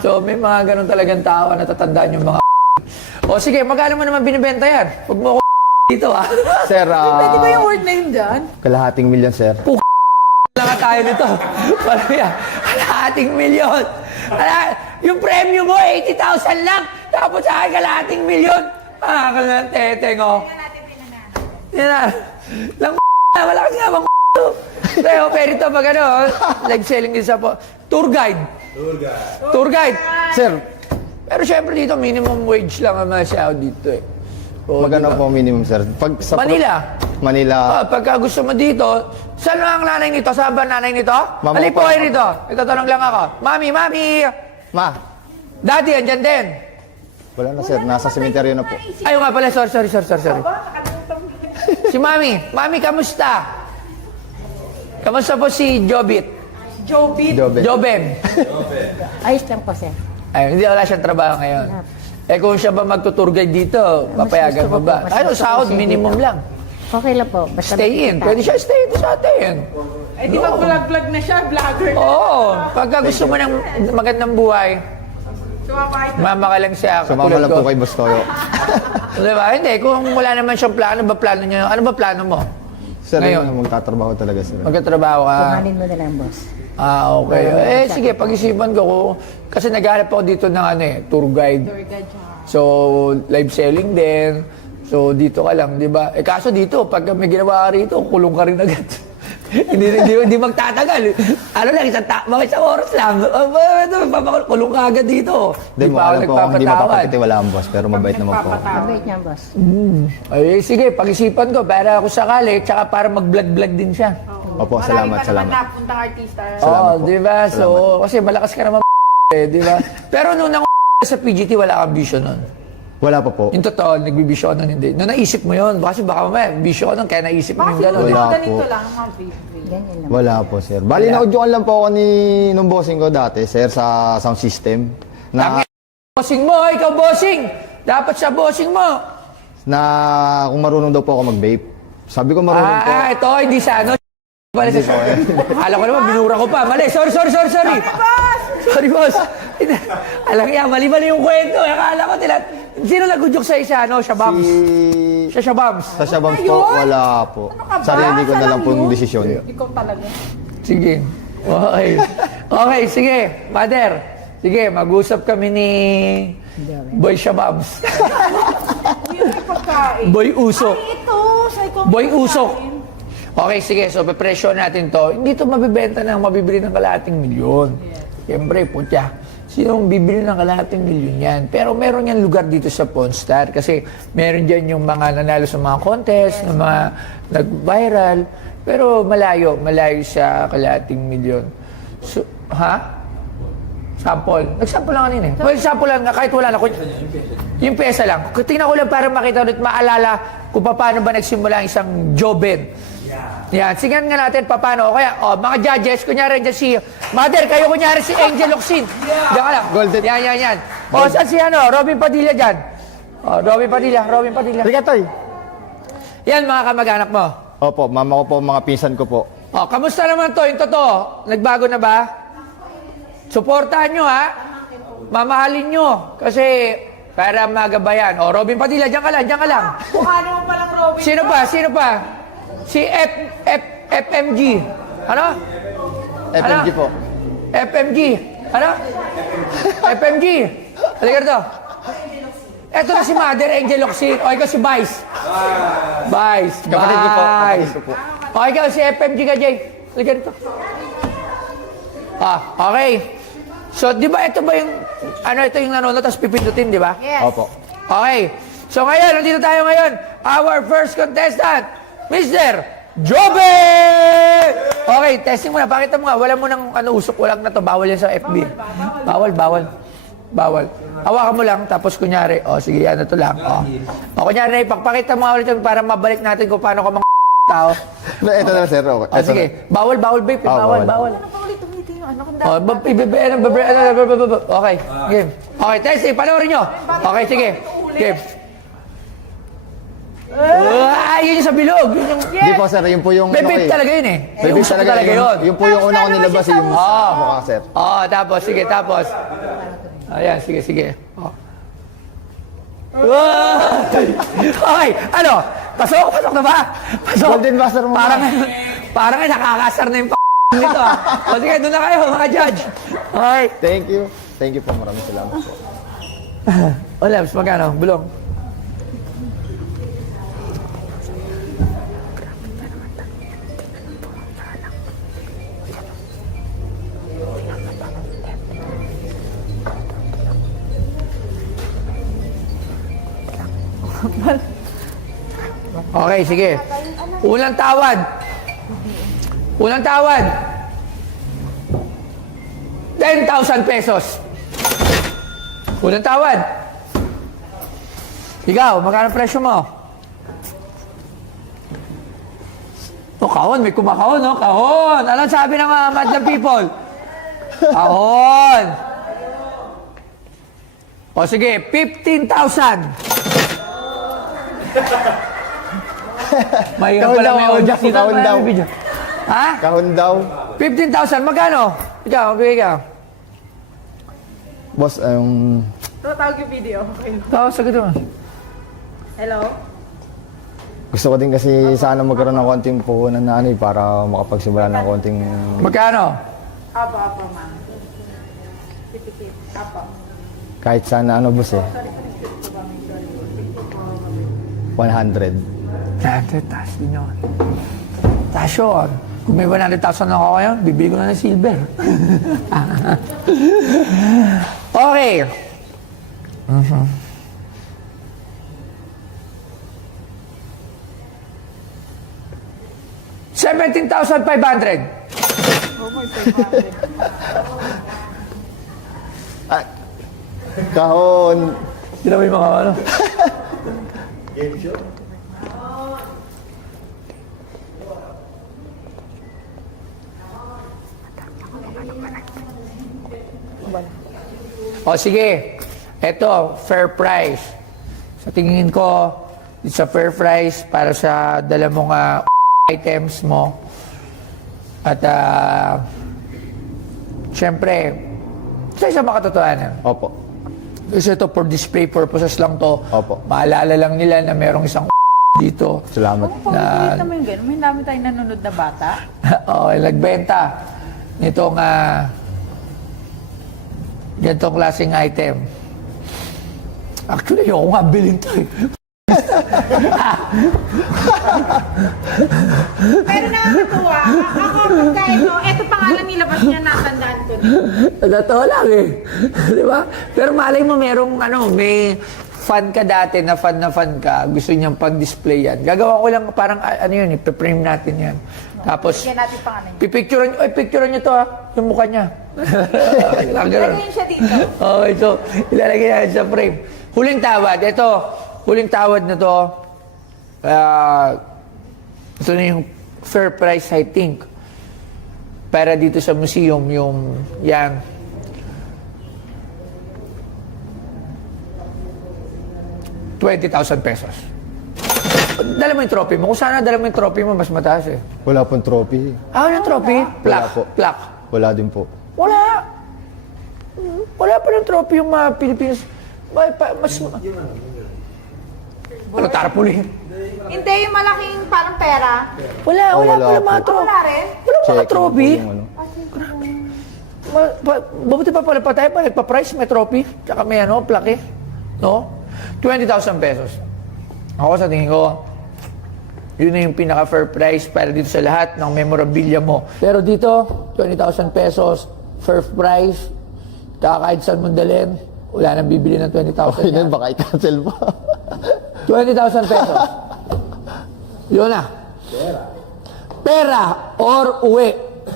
So, may mga ganun talagang tao na natatandaan yung mga O sige, magkano mo naman binibenta yan? Huwag mo ako dito, ha? Sir, Pwede ba yung word na yun dyan? kalahating milyon, sir. Lang nga tayo nito. Parang yan, kalahating milyon. Yung premium mo, 80,000 lang. Tapos sa akin, kalahating milyon. Ng teteng, oh. Yan na. Lang wala kasi nga bang Pero ito pag ano, live selling din sa po. Tour guide. Tour guide. Sir, Pero syempre dito, minimum wage lang ang masyaw dito eh. O, magkano diba? po minimum, sir? Pag sa Manila. Manila. Pagka gusto mo dito, saan ang nanay nito? Saan ba nanay nito? Mama Halip po ko. kayo rito. Itatanong lang ako. Mami, mami! Ma, Daddy, andyan din. wala na, sir. Nasa sementeryo na po. Ayaw nga pala, sorry. Si mami. Mami, kamusta? Kamusta po si Jobit? Jobit. Jobe. Jobem? Ayos lang po, sir. Ay, hindi wala siyang trabaho ngayon. Eh kung siya ba magtutour guide dito, papayagan gusto mo ko ba? po, mas Ano, gusto ko sahod, siya minimum dito. lang. Okay lang po. Basta Stay in. makikita. Pwede siya stay in sa atin. Eh, di ba vlog-vlog na siya? Vlogger na. Oo. Pagka gusto mo ng magandang buhay, Sumapahit na. mama ka lang siya. Sumama katulad lang ko. po kay Boss Toyo. Diba? Hindi. Kung wala naman siyang plano, ba plano niya? Ano ba plano mo? Sir, Ngayon. magtatrabaho talaga, sir. Magkatrabaho ka? Kumanin mo na lang, boss. Okay. Sige, pag-isipan ko. Kasi naghanap ako dito ng tour guide. So, live selling din. So, dito ka lang, di ba? Kaso dito, pag may ginawa ka rito, kulong ka rin agad. hindi magtatagal. Ano lang, mga isang oras lang. Kulong ka agad dito. Hindi mo alam po kung hindi mapapatitiwala ang boss, pero mabait naman po. Mabait niya, boss. Ay, sige, pag-isipan ko. Para ako sakali, tsaka para mag-vlog-vlog din siya. Opo, Marami salamat, pa naman salamat. napuntang artista. Salamat po. Di ba? So, kasi malakas ka naman di ba? Pero nung nang sa PGT, wala kang vision nun. Wala pa po. Yung totoo, nagbibisyo ka nun, hindi. Nung naisip mo yun, kasi baka mamaya, bisyo ka nun, kaya naisip mo Baka yung gano'n. siguro Wala mga ganito po. lang, mga brief. Ganyan lang. Wala po, sir. Bali, Wala. naudyukan lang po ako nung bossing ko dati, sir, sa sound system. Na Bossing mo, ikaw bossing! Dapat sa bossing mo! kung marunong daw po ako mag-vape. Sabi ko marunong po. Ito, hindi sa ano. Pala Hindi sa... po, eh. Alam ko naman, binura ko pa. Mali, sorry. Sorry, boss. Alam niya, mali yung kwento. Akala ko nila, sino nagudyok sa isa, Shabams? Siya Shabams. Sa Shabams po, wala po. Sarili ko na lang pong desisyon. Ikaw talaga. Sige. Okay, sige. Mother, sige, mag-usap kami ni Boy Shabams. Yung pagkain. Boy Usok. Ito, sa ikaw. Boy Usok. Okay, sige. So, pepresyo natin to. Hindi to mabibenta ng mabibili ng kalahating milyon. Siyempre, putya. Sinong bibili ng kalahating milyon yan? Pero meron yan lugar dito sa Pawn Star kasi meron dyan yung mga nanalo sa mga contest, ng mga nag-viral. Pero malayo sa kalahating milyon. So, Sample. Nag-sample lang kanina. Well, sample lang kahit wala na. Yung pesa lang. Tingnan ko lang para makita ulit, maalala kung paano ba nagsimula ang isang Jobed. Yan. Sigan nga natin paano. Kaya, mga judges, kunyari dyan si Mother, kayo kunyari si Angel Oxin. Diyan ka lang. Golden. Yan. Saan si Robin Padilla dyan? Robin Padilla. Sige, Toy. Yan, mga kamag-anak mo. Opo, mama ko po, mga pinsan ko po. Kamusta naman to? Yung totoo, nagbago na ba? Suportahan nyo, ha? Mamahalin nyo. Kasi, para magabayan. Robin Padilla, dyan ka lang. Mukha naman palang Robin. Sino pa? Si FMG. Ano? FMG po. FMG. Ano? FMG. Halika rito. Eto na si Mother Angel Oxin. O, ikaw si Vice. Kapatid ko po. Kapatid ko po. O, ikaw si FMG ka, Jay. Halika rito. Okay. So, di ba ito ba yung, ito yung nanonood, tapos pipindutin, di ba? Yes. Opo. Okay. So ngayon, nandito tayo ngayon. Our first contestant, Mr. Jobe! Okay, testing mo na. Pakita mo nga. Wala mo nang usok. Walang na to. Bawal yan sa FB. Bawal. Hawakan mo lang. Tapos kunyari, sige, ano to lang. Kunyari na ipakpakita mo nga ulit yun para mabalik natin kung paano ka mga tao. Ito na, sir. Okay. Ito Sige. Bawal, vape. bawal. Bawal. Ano pa ulit tumiting yung ano? Okay, game. Okay, testing. Panoorin nyo. Okay, sige. Game. Yun yung sa bilog. Yun yung... Hindi po, sir. Yun po yung... May ano ko vape eh. talaga yun eh. May Yung vape uso talaga talaga yun. yun. Yun po yung una ko nilabas yung mukha, sir. Tapos, sige, tapos. Ayan, sige. Okay, ano? Pasok na ba? Pasok. Golden buzzer mo. Parang nakakasar na yung nito ah. O sige, doon na kayo, mga judge. Okay. Thank you po. Maraming salamat po. O, Labs, magkano? Bulong. Okay, sige. Unang tawad. 10,000 pesos. Unang tawad. Ikaw, magkano presyo mo? Kahon. May kumakahon, no? Kahon. Anong sabi ng mga madlang people? Kahon. O sige, 15,000. May Kahon pala daw, may audience dito. kahon daw. May video. Ha? Kahon daw. 15,000. Magkano? Ikaw, bigay ka. Boss, Tatawag yung video. Okay. Tapos, sagot mo. Hello? gusto ko din kasi sana magkaroon ng konting puhunan na ano eh, para makapagsimula ng konting... Magkano? Apa, ma'am. Tipikit. Apa. Kahit sana ano, boss eh. 100. 100, taas din yun. Taas yun. Kung may 100,000 na ako ngayon, bibili ko na ng silver. Okay. 17,500. Kahon. Sino ba yung mga ano? O sige, eto, fair price. Sa tingin ko, it's a fair price para sa dala mong items mo. At syempre, sa isang makatotohanan. Opo. Kasi ito for display purposes lang to. Opo. Maalala lang nila na merong isang dito. Salamat. Pag-ulit naman yung gano'n, may dami tayong nanonood na bata. Nagbenta nitong ganitong klaseng item. Actually, ayoko nga bilhin to eh. Pero nakakatuwa. Ako, pagkain mo, eto pangalan nilabas niya, natandaan ko na. Totoo lang eh. Di ba? Pero malay mo merong may fan ka dati na fan ka, gusto niyang pang-display yan. Gagawa ko lang parang ano yun, ipiprame natin yan. Tapos, Bigyan natin pangalan niya. picturean niyo to yung mukha niya. Lagyan siya dito. Okay, so ilalagay natin sa frame. Huling tawad, ito. Huling tawad na to. Ito na yung fair price, I think. Para dito sa museum, yung yan. ₱20,000. Dala mo yung trophy mo. Kung sana dala mo yung trophy mo, mas mataas eh. Wala pong trophy. Walang trophy? Wala po. Plaque. Wala din po. Wala. Wala pa ng trophy yung mga Pilipinas. Mas... Ano, tarpaulin? Hindi, yung malaking parang pera. Wala wala mga po. trophy. Wala rin. Wala mga Checking trophy. po yung ano. Mabuti pa pala pa tayo pa nagpa-price, may trophy, tsaka may plaque. No? ₱20,000. Ako sa tingin ko, yun na yung pinaka-fair price para dito sa lahat ng memorabilia mo. Pero dito, ₱20,000, fair price, kahit saan mong dalhin, wala nang bibili ng ₱20,000. Okay na, baka i-cancel pa. ₱20,000. Yun na. Pera or uwi.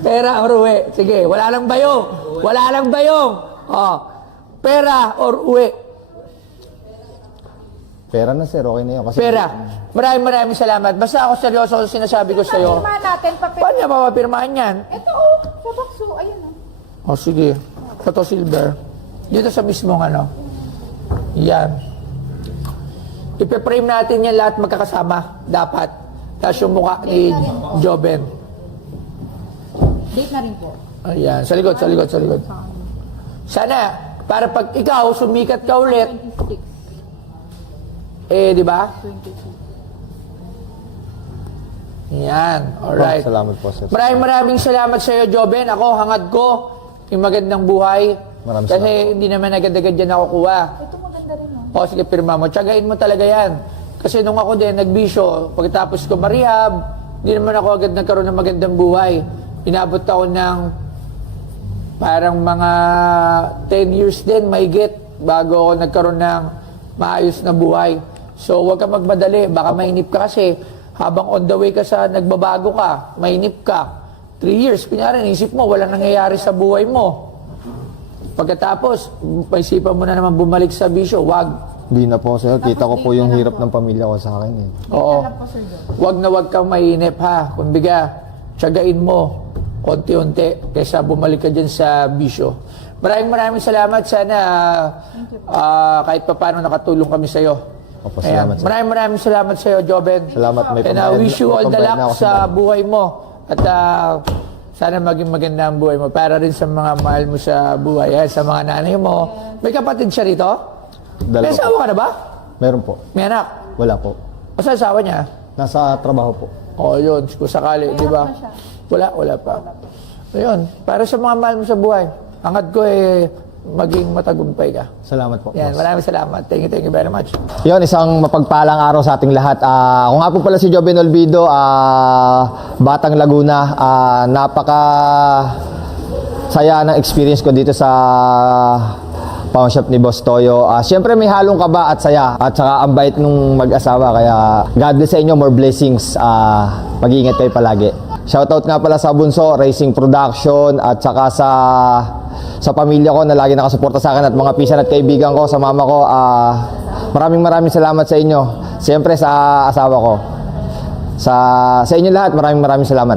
Pera or uwi. Sige, wala lang bayong. Wala lang bayong. Pera or uwi. Pera na sir, okay na yun. Kasi Pera. Maraming salamat. Basta ako seryoso sa sinasabi ko sa'yo. Pirmahan natin, papel. Paano niya mapapirmahan yan? Ito, sa bakso, ayun Sige. Photo silver. Dito sa mismong ano. Yan. Ipe-frame natin yan lahat magkakasama. Dapat. Tapos yung mukha ni Joben. Date na rin po. Ayan. Sa likod, sa likod, sa likod. Sana, para pag ikaw, sumikat ka ulit, 26. di ba? 26. Yan. Alright. Salamat po, sir. Maraming salamat sa iyo, Joben. Ako, hangad ko yung magandang buhay. Maraming Kasi hindi naman agad-agad yan nakukuha. Ito maganda rin, no? O, sige, pirma mo. Tsagain mo talaga yan. Kasi nung ako din, nagbisyo, pagkatapos ko marehab, hindi naman ako agad nagkaroon ng magandang buhay. Inabot ako ng parang mga 10 years din, mahigit, bago ako nagkaroon ng maayos na buhay. So, huwag ka magmadali. Baka mainip ka kasi habang on the way ka sa nagbabago ka, mainip ka. 3 years, kunyari, naisip mo, walang nangyayari sa buhay mo. Pagkatapos, paisipan mo na naman bumalik sa bisyo, wag. Hindi na po, sir. Kita ko po yung hirap ng pamilya ko sa akin. Eh. Oo. Alam po, Sir Joe. Wag na wag kang mainip ha. Kumbaga, tiyagain mo konti-unti kaysa bumalik ka dyan sa bisyo. Maraming salamat. Sana kahit pa paano nakatulong kami sa iyo. Opo, salamat, sir. Maraming salamat sa iyo, Joben. Salamat. May And pambayad- wish you may all the pambayad na luck ako sa bahay. buhay mo. At sana maging maganda ang buhay mo. Para rin sa mga mahal mo sa buhay. Sa mga nanay mo. May kapatid siya rito? May Dalawa po. asawa ka na ba? Meron po. May anak? Wala po. O sa asawa niya? Nasa trabaho po. Oo, yun. Kung sakali, di ba? Wala pa. Ayun, para sa mga mahal mo sa buhay. Hangad ko maging matagumpay ka. Salamat po. Yan, boss. maraming salamat. Thank you very much. Yon, isang mapagpalang araw sa ating lahat. Ako nga po pala si Joben Olvido, Batang Laguna. Napaka saya ng experience ko dito sa pawn shop ni Boss Toyo. Siyempre may halong kaba at saya at saka ang bait nung mag-asawa. Kaya God bless sa inyo, more blessings. Mag-iingat kayo palagi. Shoutout nga pala sa Bunso Racing Production at saka sa pamilya ko na lagi nakasuporta sa akin at mga pisan at kaibigan ko, sa mama ko. Maraming salamat sa inyo. Siyempre sa asawa ko. Sa inyo lahat, maraming salamat.